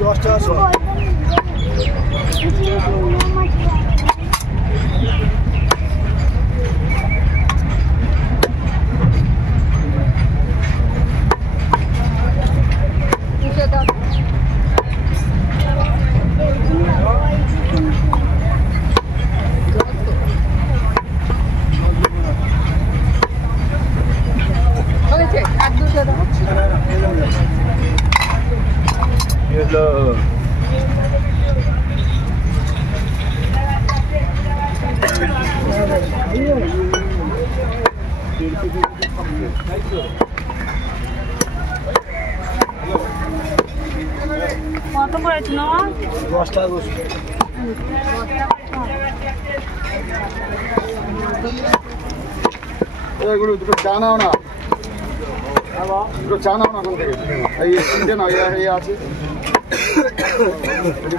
10 টাকা সব। কত করেছিল 10 টাকা বসে। এগুলো দুটো চা নাও না, দুটো চা নাও না কোন থেকে, এই তিনটে না এই আছে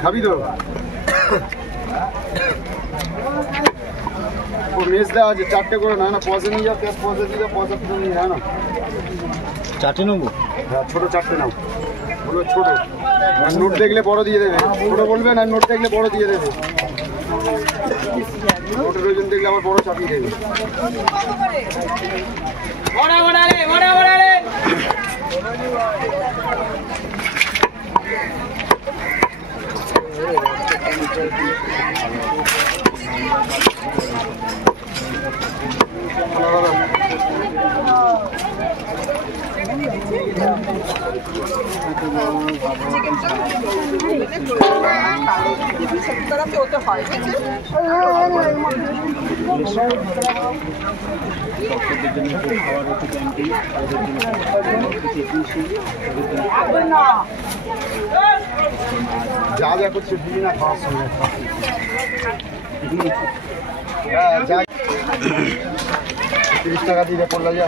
খাবি তো? মেজ দেওয়া আছে 4টে করে, না না পয়সা নিয়ে যাও, পয়সা দিয়ে যাও, পয়সা তুলে নিয়ে যায় না। 4টে নেবো? হ্যাঁ ছোটো 4টে নাও, বলবে ছোটো, নোট দেখলে বড় দিয়ে দেবে, ছোটো বলবে না, নোট দেখলে বড় দিয়ে দেবে, নোটের ওজন দেখলে আবার বড় চাপিয়ে দেবে। যা যা করছে দিবি না খাওয়ার সঙ্গে, যা 30 টাকা দিয়ে পড়লা যা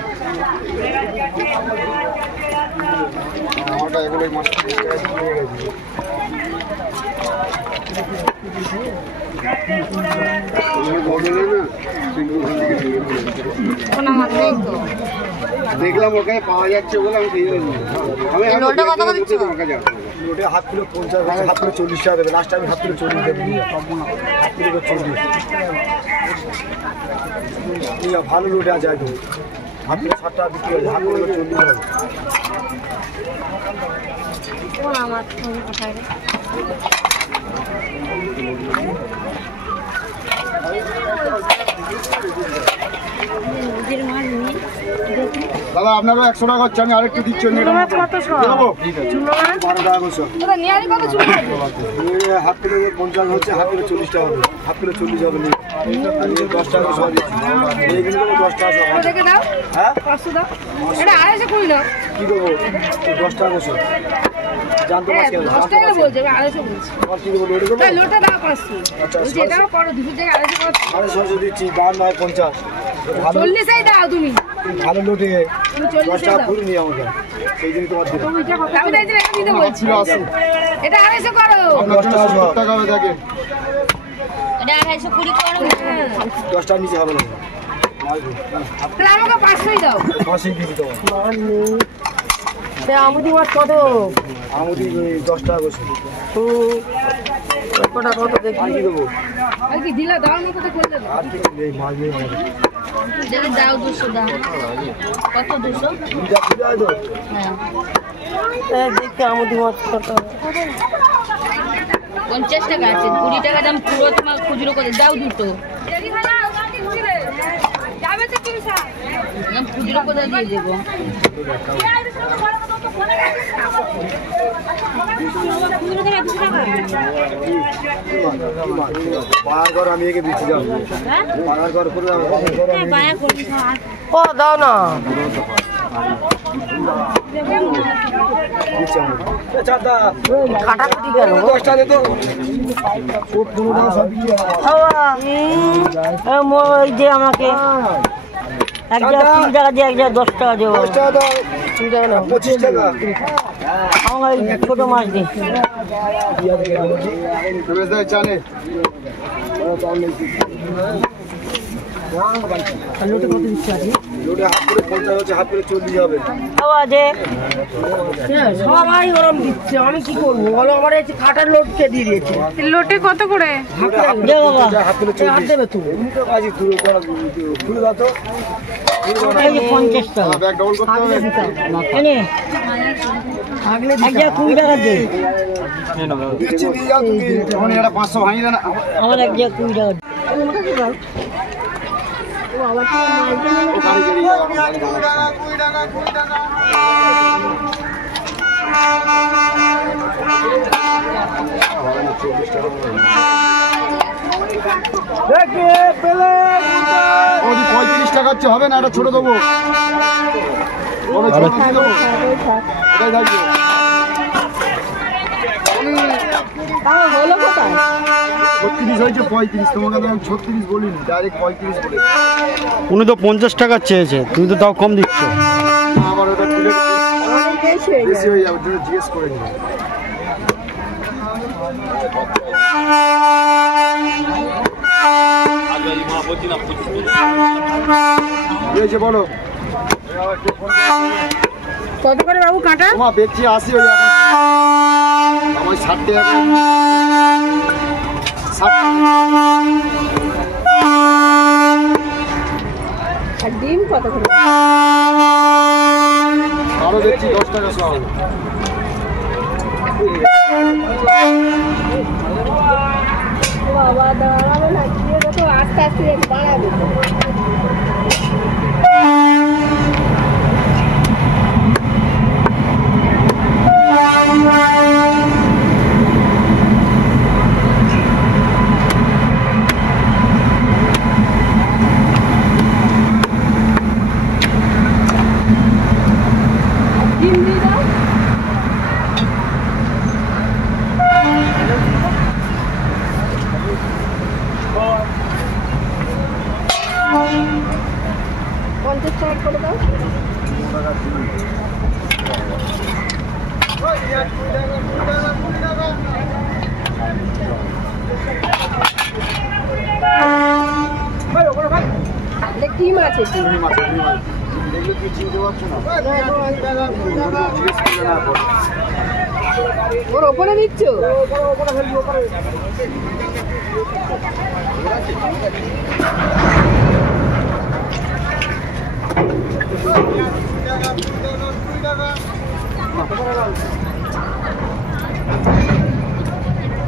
আমারটা এগুলোই মাছ নিয়ে গেছি। দেখলাম ওখানে পাওয়া যাচ্ছে বলে আমি খেয়ে লোটে হাফ কিলো 50, হাফ কিলো 40 টাকা দেবে, লাস্ট আমি হাফ কিলো 40 দেবো, হাফ কিলো 40 ভালো লোটে আছে একদম, হাফ কিলো 60 টাকা বিক্রি হয়েছে, হাফ কিলো 40 হবে। দাদা আপনারও 100 টাকা হচ্ছে, আমি আরেকটু দিচ্ছি, হাফ কিলো 50 হচ্ছে, হাফ কিলো 40 টাকা হবে, হাফ কিলো 40 হবে, 10 টাকা সব দিচ্ছি, এইগুলো 10 টাকা সব। হ্যাঁ কি দেবো 10 টাকা বসো, জানতে পারছি 250 দিচ্ছি, দাম নয় 50, ভালো লোটে 10 টাকা ফুল নিয়ে আমাকে, সেই জন্য তোমার 10 টাকা হবে, দেখে 10 টাকা নিচে হবে না, আমাকে 500 দাও, 500 দিবি তোমার। আমুদি মাছ কত? আমুদি 10 টাকা বসে, কটা কত দেখি দেবো, আর কি দিলা দাও না, কত করলে আর কি এই মাছ নেই আমাদের, দেখে দাও 200 দাও, কত 200 দাও তো? হ্যাঁ দেখি আমুদি মাছ কত, 50 টাকা আছে, 20 টাকা দাম পুরো, তোমার খুচরো করে দাও দুটো, খুচরো করে দিয়ে দেবো। আমি একে দিচ্ছি, যাও ও দাও না, কাটাকুটি গেল 10 টাকা তো, যে আমাকে 1 টাকা 3 টাকা দিয়ে 1 টাকা 10 টাকা দেবো, 10 টাকা দাও, 3 টাকা না 25 টাকা আমার ছোট মাছ দিই, জানে লোটে কত দিচ্ছে? লোডে হাফ করে 50 হচ্ছে, হাফ করে 40 হবে। সবাই গরম দিচ্ছে, আমি কি করবো বলো? আমার এই কাটার লোড কে দিয়ে দিয়েছে। লোটে কত করে? হাফ করে 40 দেবে তুমি তো কাজই তুলে দাও তো। 50 টাকা ব্যাগ ডবল করতে হবে। আগলে 20 টাকা দে। দিচ্ছি, দিয়ে যাও তুমি। তখন এটা 500 ভাঙিয়ে দেন। আমার 20 টাকা। ওই 35 টাকা হচ্ছে, হবে না? এটা ছোট দেবো, ওটাই থাকবে। হলো কোথায়? 36 হয়েছে, 35। তোমাকে আমি 36 বলিনি, ডাইরেক্ট 35 বলে। উনি তো 50 টাকা চেয়েছে, তুমি তো তাও কম দিচ্ছ। আবার ওটা তুলে বেশি হয়ে যাবে, জন্য জিজ্ঞেস করে নিই। বলো কত করে বাবু কাঁটা? তোমার বেচছি 80 হয়ে যাবে, আমার 60 টাকা। আর ডিম কত করে? আরো বেচছি 10 টাকা সব। বাবা দাঁড়াবে না, গিয়ে দেখো আস্তে আস্তে বাড়াবে। ডিম দিয়ে দাও। পঞ্চাশ টাকা করে দাও। কি মাছ আছে? দেখলে তুই চিনতে পারছো না? ওর ওপরে দিচ্ছ?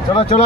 চলো চলো।